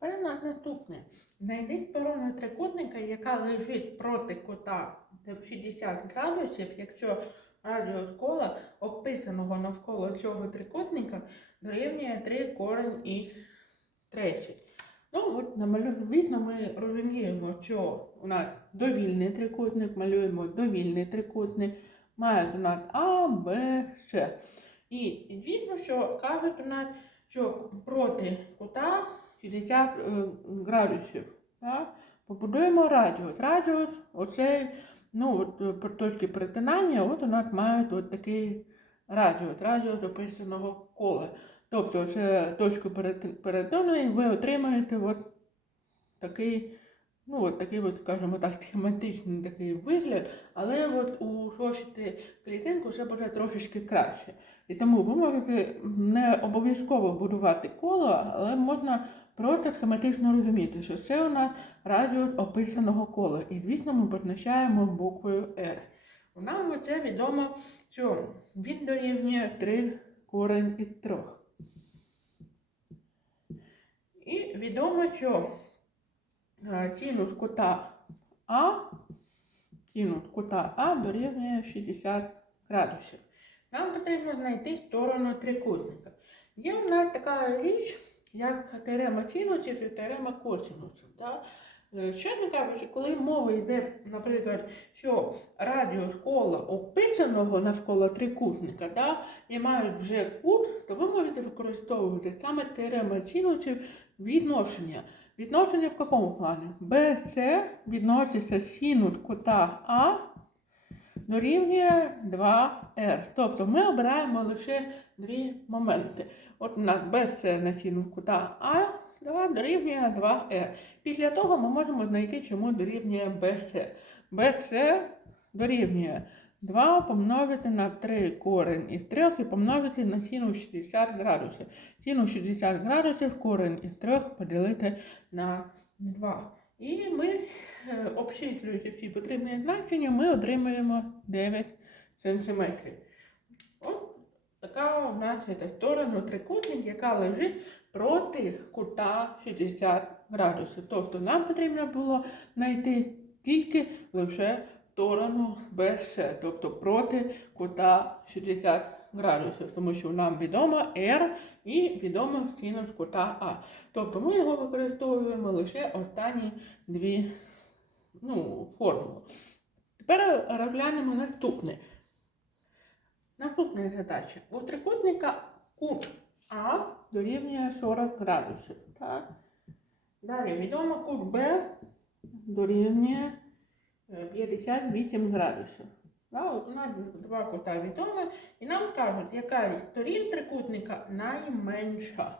На- наступне. Знайди сторону трикутника, яка лежить проти кута 60 градусів, якщо радіус кола, описаного навколо цього трикутника, дорівнює 3 корень із 3. Ну, от звісно, ми розуміємо, що у нас довільний трикутник, малюємо довільний трикутник, має у нас А, Б, С. І звісно, що кажуть у нас, що проти кута 60 е, градусів. Так? Побудуємо радіус. Радіус, оцей, ну, от е, точки перетинання, от у нас мають от такий радіус, радіус описаного кола. Тобто це точку перет- перетину, і ви отримаєте от такий, ну, от такий, от, скажімо так, схематичний такий вигляд, але от у зошиті клітинку це буде трошечки краще. І тому ви можете не обов'язково будувати коло, але можна просто схематично розуміти, що це у нас радіус описаного кола. І, звісно, ми позначаємо буквою R. Нам це відомо, що він дорівнює 3 корень із 3. І відомо, що е, синус кута А, синус кута А дорівнює 60 градусів. Нам потрібно знайти сторону трикутника. Є у нас така річ, як теорема синусів і теорема косинусів. Да? Чесно кажучи, коли мова йде, наприклад, що радіус кола описаного навколо трикутника, да, і мають вже кут, то ви можете використовувати саме теорема синусів відношення. Відношення в якому плані? BC відноситься синус кута А дорівнює 2R. Тобто ми обираємо лише дві моменти. От у нас BC на синус кута А 2 дорівнює 2R. Після того ми можемо знайти, чому дорівнює BC. BC дорівнює 2 помножити на 3 корень із 3 і помножити на синус 60 градусів. Синус 60 градусів корень із 3 поділити на 2. І ми, е, обчислюючи всі потрібні значення, ми отримуємо 9 см. От така у нас сторона трикутник, яка лежить проти кута 60 градусів. Тобто нам потрібно було знайти тільки лише сторону без С, тобто проти кута 60 градусів, тому що нам відомо R і відомо синус кута А. Тобто ми його використовуємо лише останні дві ну, формули. Тепер розглянемо наступне. Наступна задача. У трикутника кут А дорівнює 40 градусів. Так? Далі відомо кут Б дорівнює е, 58 градусів. У нас два кута відомі, і нам кажуть, яка із сторін трикутника найменша.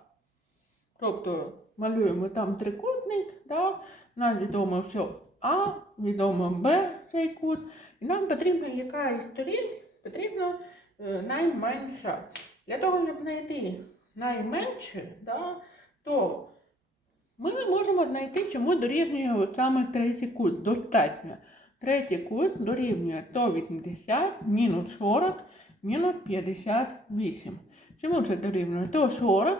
Тобто малюємо там трикутник, да, нам відомо, що А, відомо Б цей кут, і нам потрібно, яка із сторін потрібно е, найменша. Для того, щоб знайти найменше, да, то ми можемо знайти, чому дорівнює саме третій кут. Достатньо. Третій кут дорівнює 180 мінус 40 мінус 58. Чому це дорівнює? То 40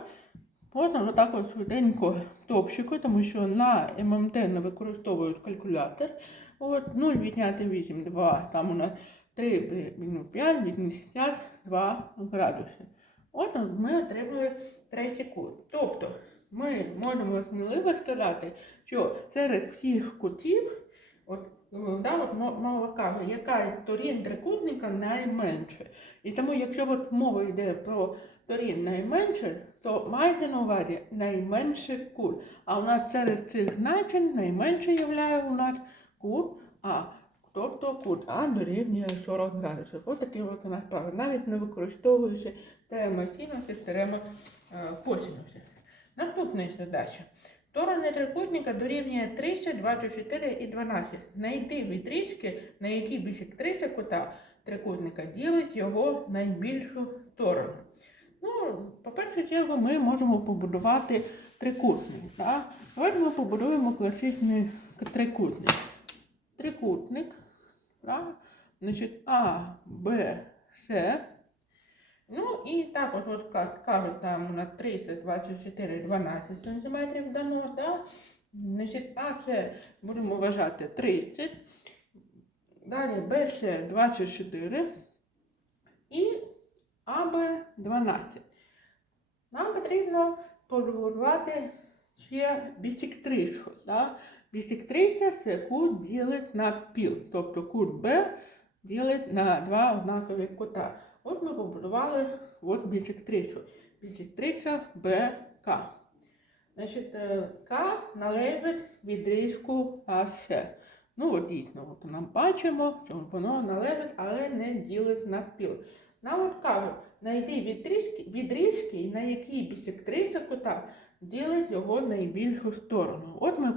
можна отак от швиденько топчику, тому що на ММТ не використовують калькулятор. От 0 відняти 8, 2, там у нас 3 мінус 5, 82 градуси. От ми отримали третій кут. Тобто ми можемо сміливо сказати, що серед всіх кутів, от, да, от мова каже, яка із сторін трикутника найменше. І тому, якщо от мова йде про сторін найменше, то майте на увазі найменший кут. А у нас серед цих значень найменше є у нас кут А. Тобто кут А дорівнює 40 градусів. Ось такий от у нас правило. Навіть не використовуючи теорема синусів, теорема е. Наступна задача. Сторони трикутника дорівнює 30, 24 і 12. Знайти відрізки, на які бісектриса кута трикутника ділить його найбільшу сторону. Ну, по першу чергу, ми можемо побудувати трикутник. Так? Давайте ми побудуємо класичний трикутник. Трикутник. Так? Значить, А, Б, С. Ну і також от кажуть, там у нас 30, 24, 12 см дано, да? Значить, АС будемо вважати 30. Далі БС 24 і АБ 12. Нам потрібно порахувати ще бісектрису. Да? Бісектриса це кут ділить на піл, тобто кут Б ділить на два однакові кута. От ми побудували от бісектрису. Бісектриса БК. Значить, е, К належить відрізку АС. Ну, от дійсно, от нам бачимо, що воно належить, але не ділить на піл. Нам от кажуть, знайди відрізки, відрізки, на якій бісектриса кута ділить його найбільшу сторону. От ми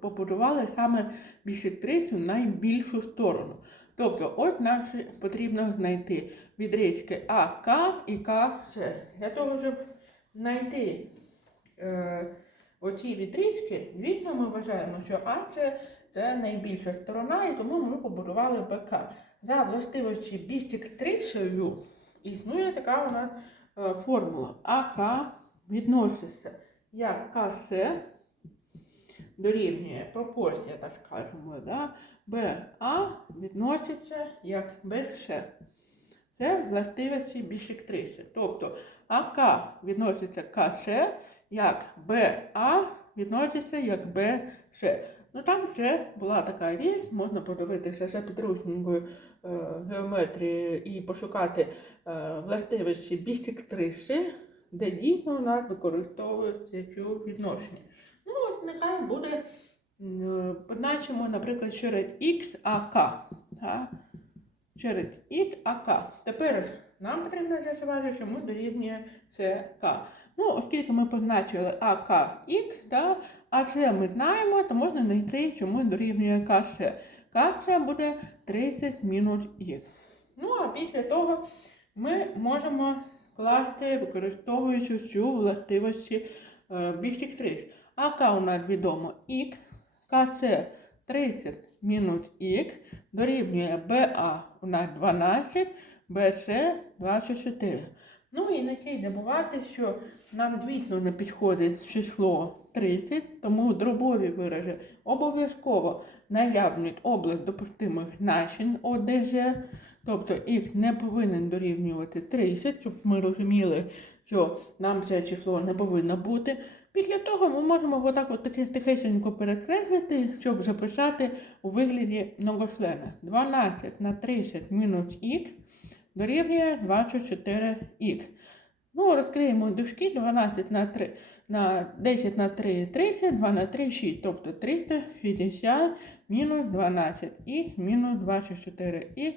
побудували саме бісектрису найбільшу сторону. Тобто, от нам потрібно знайти відрізки АК і КС. Для того, щоб знайти е, оці відрізки, звісно, ми вважаємо, що А це, це найбільша сторона, і тому ми побудували БК. За властивості бісектрисою існує така у нас е, формула. АК відноситься як КС дорівнює пропорція, так скажемо, да? БА відноситься як БС. Це властивості бісектриси. Тобто АК відноситься КС, як БА відноситься як БС. Ну там вже була така річ, можна подивитися за підручникою е, геометрії і пошукати е, властивості бісектриси, де дійсно у нас використовується цю відношення. Ну, от нехай буде, позначимо, наприклад, через X АК. Да? Через X АК. Тепер нам потрібно з'ясувати, чому дорівнює ЦК. Ну, оскільки ми позначили АК Х, да, а це ми знаємо, то можна знайти, чому дорівнює КС. КС буде 30 мінус Х. Ну, а після того ми можемо класти, використовуючи цю властивості е, бісектрис. АК у нас відомо Х, КС 30 мінус Х, дорівнює БА у нас 12, БС 24. Ну і не слід забувати, що нам звісно не підходить число 30, тому дробові вирази обов'язково наявнюють область допустимих значень ОДЖ, тобто їх не повинен дорівнювати 30, щоб ми розуміли, що нам це число не повинно бути. Після того ми можемо отак от тихесенько перекреслити, щоб записати у вигляді многочлена. 12 на 30 мінус х дорівнює 24х. Ну, розкриємо дужки 12 на 3 на 10 на 3 30, 2 на 3 6, тобто 360 мінус 12 і мінус 24 і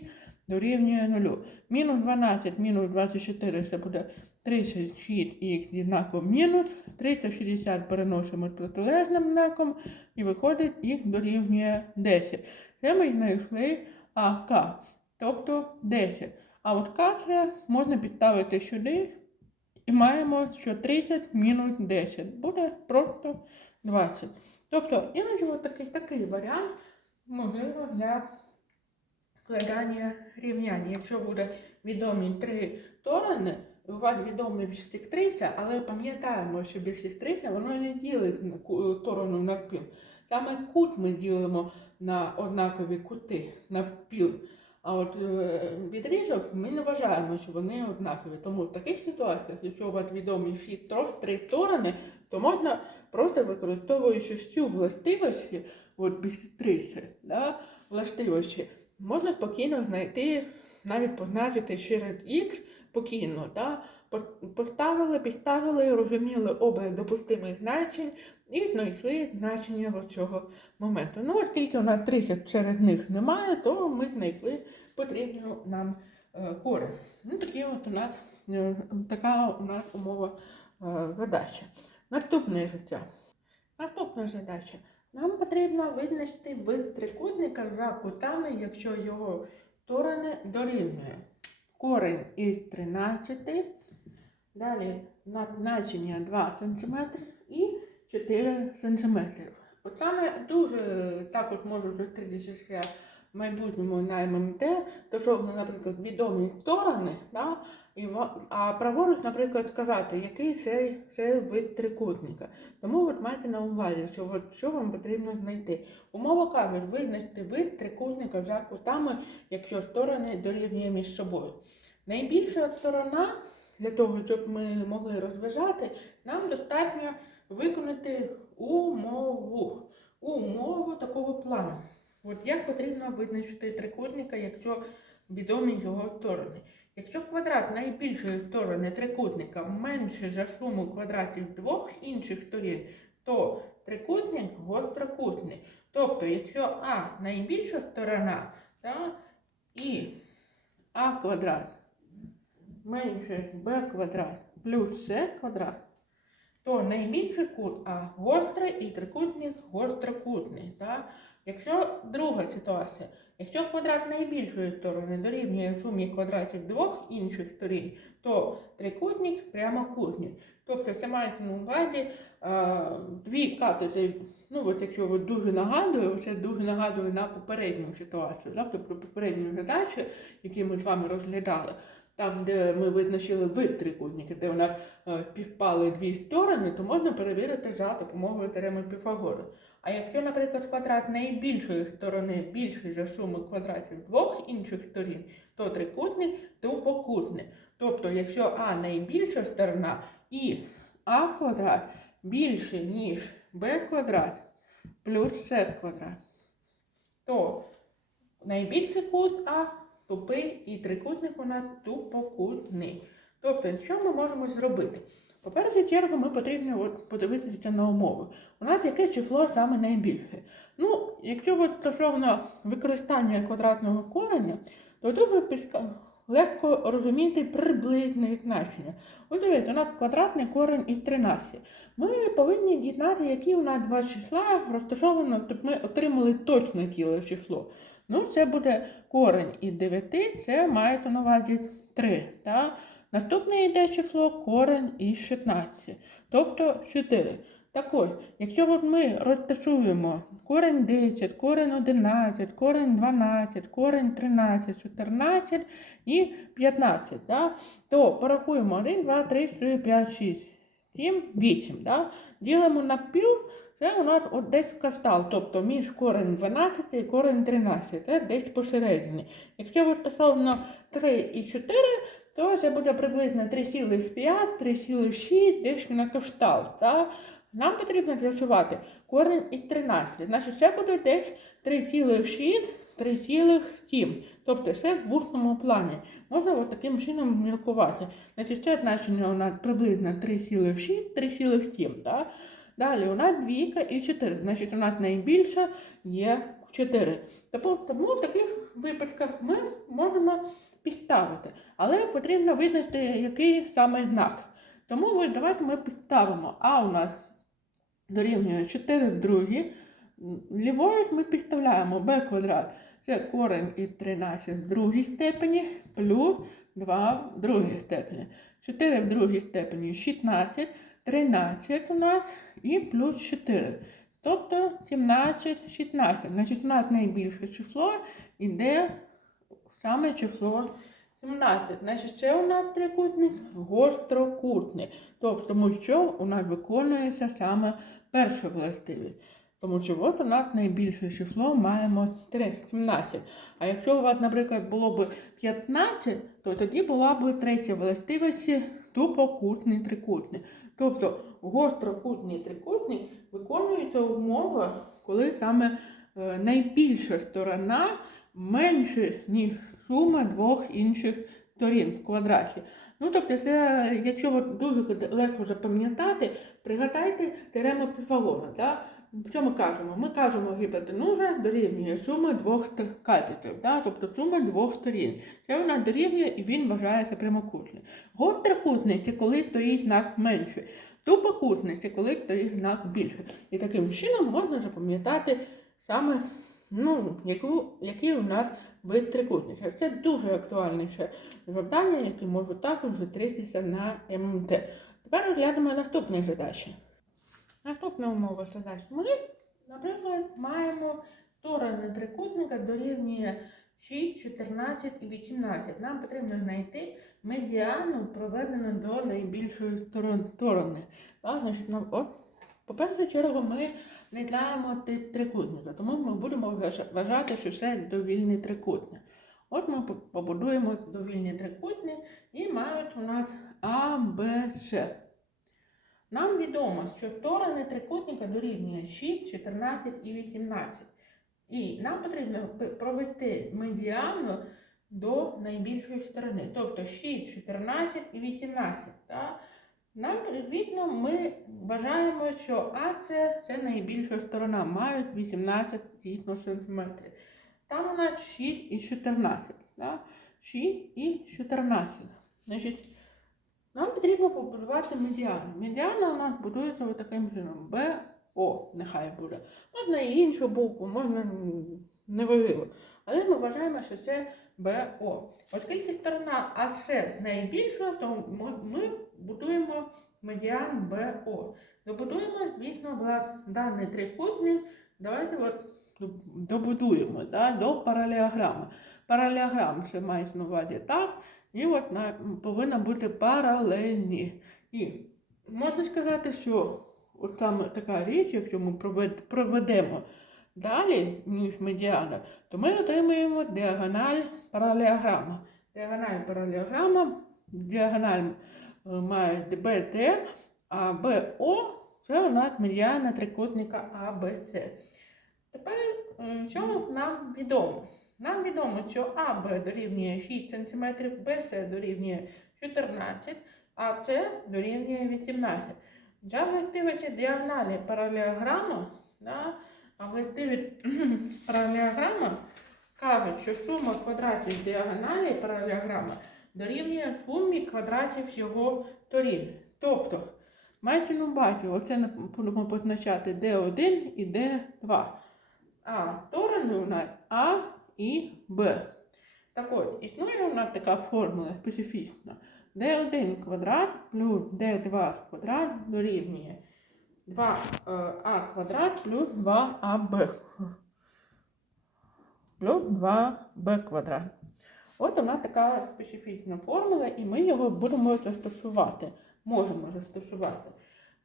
дорівнює 0. Мінус 12 мінус 24 це буде 36х однаково мінус, 360 переносимо з протилежним знаком і виходить х дорівнює 10. Це ми знайшли АК, тобто 10. А от К це можна підставити сюди і маємо, що 30 мінус 10 буде просто 20. Тобто іноді такий, такий варіант можливо для складання рівняння. Якщо буде відомі три сторони, у вас відомі бісектриса, але пам'ятаємо, що бісектриса воно не ділить сторону на піл. Саме кут ми ділимо на однакові кути на піл. А от е, відрізок ми не вважаємо, що вони однакові. Тому в таких ситуаціях, якщо у вас відомі всі три сторони, то можна просто використовуючи цю властивості, от бісектриси, да, властивості, можна спокійно знайти, навіть позначити через Х спокійно. Да, поставили, підставили, розуміли область допустимих значень і знайшли значення ось цього моменту. Ну, оскільки у нас 30 через них немає, то ми знайшли потрібну нам е, користь. Ну, такі от у нас, е, така у нас умова е, задача. Наступне життя. Наступна задача. Нам потрібно винести вид трикутника за кутами, якщо його сторони дорівнює. Корень із 13, далі значення 2 см і 4 см. От саме дуже також можу зустрітися в майбутньому на ММТ, то що, наприклад, відомі сторони, да, А праворуч, наприклад, казати, який це, це вид трикутника. Тому от майте на увазі, що, от, що вам потрібно знайти. Умова каже, визначити вид трикутника за кутами, якщо сторони дорівнює між собою. Найбільша сторона для того, щоб ми могли розв'язати, нам достатньо виконати умову. Умову такого плану. От як потрібно визначити трикутника, якщо відомі його сторони. Якщо квадрат найбільшої сторони трикутника менше за суму квадратів двох інших сторін, то трикутник гострокутний. Тобто, якщо А найбільша сторона, та, і А квадрат менше Б квадрат плюс С квадрат, то найбільший кут А гострий і трикутник гострокутний. Так? Якщо друга ситуація, якщо квадрат найбільшої сторони дорівнює сумі квадратів двох інших сторін, то трикутник прямокутник. Тобто це мається на увазі е, дві катети. Ну, от якщо от дуже нагадую, це дуже нагадує на попередню ситуацію, тобто про попередню задачу, які ми з вами розглядали. Там, де ми визначили вид трикутника, де у нас е, півпали дві сторони, то можна перевірити за допомогою теореми Піфагора. А якщо, наприклад, квадрат найбільшої сторони більший за суму квадратів двох інших сторін, то трикутник тупокутний. Тобто, якщо А найбільша сторона і А квадрат більше, ніж Б квадрат плюс С квадрат, то найбільший кут А тупий і трикутник у нас тупокутний. Тобто, що ми можемо зробити? По першу чергу, ми потрібно от подивитися на умови. У нас яке число саме найбільше. Ну, якщо от стосовно використання квадратного кореня, то дуже легко розуміти приблизне значення. От дивіться, у нас квадратний корень із 13. Ми повинні дізнати, які у нас два числа розташовано, щоб ми отримали точне ціле число. Ну, це буде корень із 9, це маєте на увазі 3. Так? Наступне йде число корень із 16, тобто 4. Так ось, якщо ми розташуємо корень 10, корень 11, корень 12, корень 13, 14 і 15, да? то порахуємо 1, 2, 3, 4, 5, 6, 7, 8. Да? Ділимо на пів, це у нас от десь каштал, тобто між корень 12 і корень 13, це десь посередині. Якщо стосовно 3 і 4, то це буде приблизно 3,5, 3,6, десь на каштал. Та? Нам потрібно з'ясувати корінь із 13. Значить, це буде десь 3,6, 3,7. Тобто це в усному плані. Можна от таким чином міркувати. Значить, це значення у нас приблизно 3,6, 3,7. Далі у нас двійка і 4. Значить, у нас найбільше є 4. Тому, тому в таких випадках ми можемо підставити. Але потрібно визначити, який саме знак. Тому ось давайте ми підставимо. А у нас дорівнює 4 в другій. Ліворуч ми підставляємо b квадрат. Це корень із 13 в другій степені плюс 2 в другій степені. 4 в другій степені 16, 13 у нас і плюс 4. Тобто 17, 16. Значить, у нас найбільше число йде саме число 17. Значить, це у нас трикутник гострокутний. Тобто, тому що у нас виконується саме перша властивість. Тому що от у нас найбільше число маємо 3, 17. А якщо у вас, наприклад, було б 15, то тоді була б третя властивість тупокутний трикутник. Тобто гострокутний трикутник виконується умова, коли саме е, найбільша сторона менше, ніж сума двох інших сторін в квадраті. Ну, тобто, це, якщо от дуже легко запам'ятати, пригадайте теорему Піфагора. Да? Що ми кажемо? Ми кажемо, гіпотенуза дорівнює суми двох катетів, да? тобто сума двох сторін. Це вона дорівнює і він вважається прямокутним. Гострокутний це коли стоїть знак менше. Тупокутний це коли стоїть знак більше. І таким чином можна запам'ятати саме ну, яку, який у нас вид трикутника. Це дуже актуальне завдання, яке може також зустрітися на ММТ. Тепер розглянемо наступні задачі. Наступна умова задач. Ми, наприклад, маємо сторони трикутника дорівнює 6, 14 і 18. Нам потрібно знайти медіану, проведену до найбільшої сторон- сторони. По першу чергу ми знайдемо тип трикутника, тому ми будемо вважати, що це довільний трикутник. От ми побудуємо довільний трикутник і мають у нас А, Б, С. Нам відомо, що сторони трикутника дорівнює 6, 14 і 18. І нам потрібно провести медіану до найбільшої сторони, тобто 6, 14 і 18. Так? Нам відповідно ми вважаємо, що АС це найбільша сторона, мають 18 дійсно сантиметрів. Там у нас 6 і 14. Так? 6 і 14. Значить, нам потрібно побудувати медіану. Медіана у нас будується таким чином. Б, О, нехай буде. Можна і іншу букву, можна неважливо. Але ми вважаємо, що це БО. Оскільки сторона АС найбільша, то ми, будуємо медіан БО. Добудуємо, звісно, даний трикутник. Давайте от добудуємо да, до паралеограми. Паралеограм це мається на увазі так, і от на, повинна бути паралельні. І можна сказати, що от саме така річ, якщо ми проведемо далі, ніж медіана, то ми отримаємо діагональ паралеограма. Діагональ паралеограма, діагональ е, має БТ, а БО це у нас медіана трикутника АБЦ. Тепер, е, що нам відомо? Нам відомо, що АБ дорівнює 6 см, БС дорівнює 14, а С дорівнює 18. За властивості діагоналі паралеограма, да, а властивість паралеограма кажуть, що сума квадратів діагоналі паралеограма дорівнює сумі квадратів його сторін. Тобто, маючи на увазі, оце будемо позначати D1 і D2. А сторони у нас А і Б. Так от, існує у нас така формула специфічна. D1 квадрат плюс D2 квадрат дорівнює 2а квадрат плюс 2аб плюс 2b квадрат. От нас така специфічна формула, і ми його будемо застосувати. Можемо застосувати.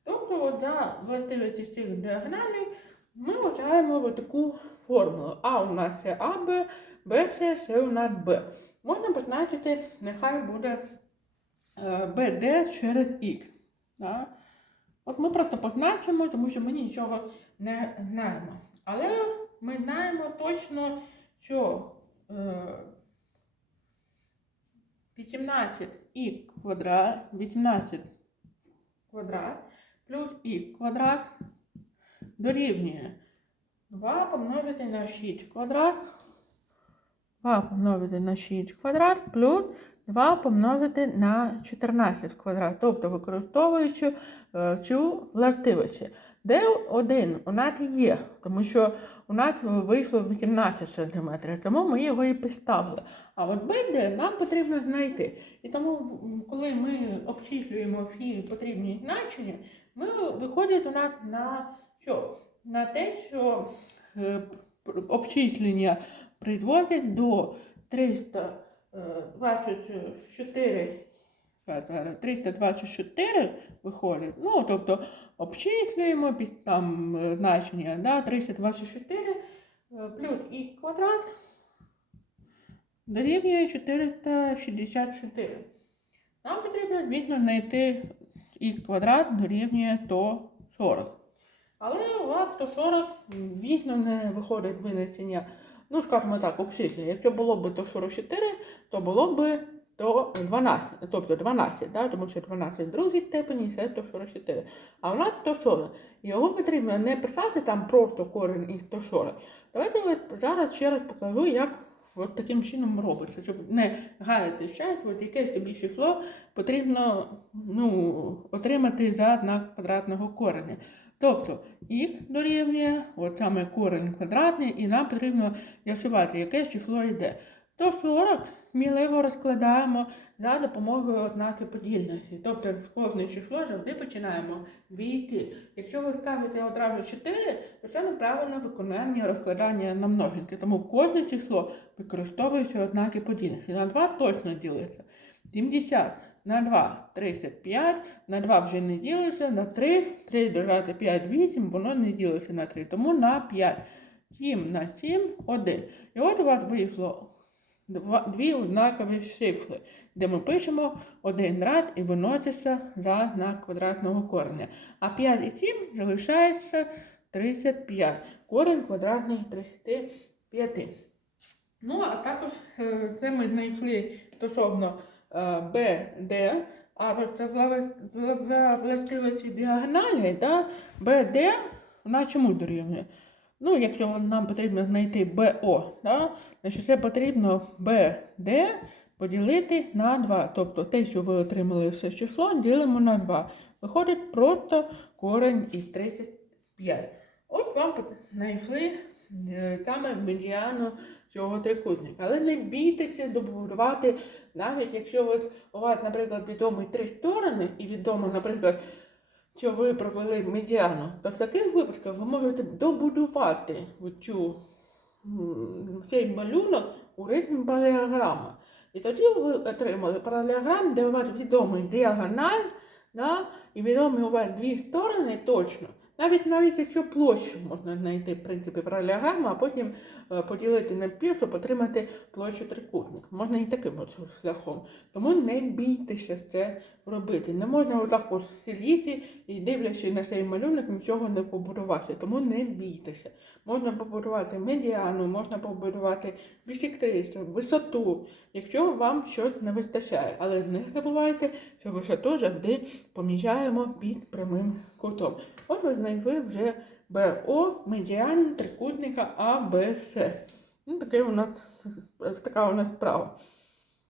Тобто, от за властивості цих діагоналей ми вважаємо таку формулу. А у нас це АБ, Б це, це у нас Б. Можна позначити, нехай буде е, БД через Х. От ми просто позначимо, тому що ми нічого не знаємо. Але ми знаємо точно, що е, 18 і квадрат, 18 квадрат плюс і квадрат дорівнює 2 помножити на 6 квадрат. 2 помножити на 6 квадрат плюс 2 помножити на 14 квадрат, тобто використовуючи е, цю властивості. Де 1 у нас є, тому що у нас вийшло 18 см, тому ми його і поставили. А от БД нам потрібно знайти. І тому, коли ми обчислюємо всі потрібні значення, ми виходить у нас на що? На те, що е, обчислення призводить до 300. Е, 24, 324 виходить. Ну, тобто обчислюємо там е, значення да, 324 е, плюс і квадрат дорівнює 464. Нам потрібно, звісно, знайти і квадрат дорівнює 140. Але у вас 140, звісно, не виходить винесення ну, скажімо так, обчислення. Якщо було б 144, то було б то 12, тобто 12, да? тому що 12 в другій степені це 144. А у нас 140. Його потрібно не писати там просто корінь із 140. Давайте от зараз ще раз покажу, як от таким чином робиться, щоб не гаяти час, от якесь тобі число потрібно ну, отримати за знак квадратного кореня. Тобто х дорівнює, от саме корень квадратний, і нам потрібно з'ясувати, яке число йде. 140 сміливо розкладаємо за допомогою ознаки подільності. Тобто кожне число завжди починаємо двійки. Якщо ви скажете одразу 4, то це неправильне виконання розкладання на множинки. Тому кожне число використовується ознаки подільності. На 2 точно ділиться. 70 на 2 35, на 2 вже не ділиться, на 3, 3 додати 5, 8, воно не ділиться на 3, тому на 5. 7 на 7, 1. І от у вас вийшло дві однакові шифри, де ми пишемо один раз і виноситься за знак квадратного кореня. А 5 і 7 залишається 35. Корень квадратний 35. Ну, а також е, це ми знайшли стосовно е, BD, а от за властивості діагоналі, да, BD, вона чому дорівнює? Ну, якщо нам потрібно знайти BO, да, значить це потрібно BD поділити на 2. Тобто те, що ви отримали все число, ділимо на 2. Виходить просто корень із 35. От вам знайшли е, саме медіану цього трикутника. Але не бійтеся добудувати, навіть якщо от у вас, наприклад, відомі три сторони, і відомо, наприклад, що ви провели медіану, то в таких випадках ви можете добудувати цю, цей малюнок у ритмі паралелограма. І тоді ви отримали паралелограм, де у вас відомий діагональ, да, і відомі у вас дві сторони точно. Навіть навіть якщо площу можна знайти в принципі паралелограму, а потім е, поділити на пів, щоб отримати площу трикутник. Можна і таким шляхом. Тому не бійтеся це робити. Не можна отак от сидіти і дивлячись на цей малюнок, нічого не побудувати. Тому не бійтеся. Можна побудувати медіану, можна побудувати бісектрису, висоту, якщо вам щось не вистачає. Але не забувайте, що висоту завжди поміщаємо під прямим кутом. От ви знайшли вже БО медіан трикутника АБС. Ну, таке у нас, така у нас справа.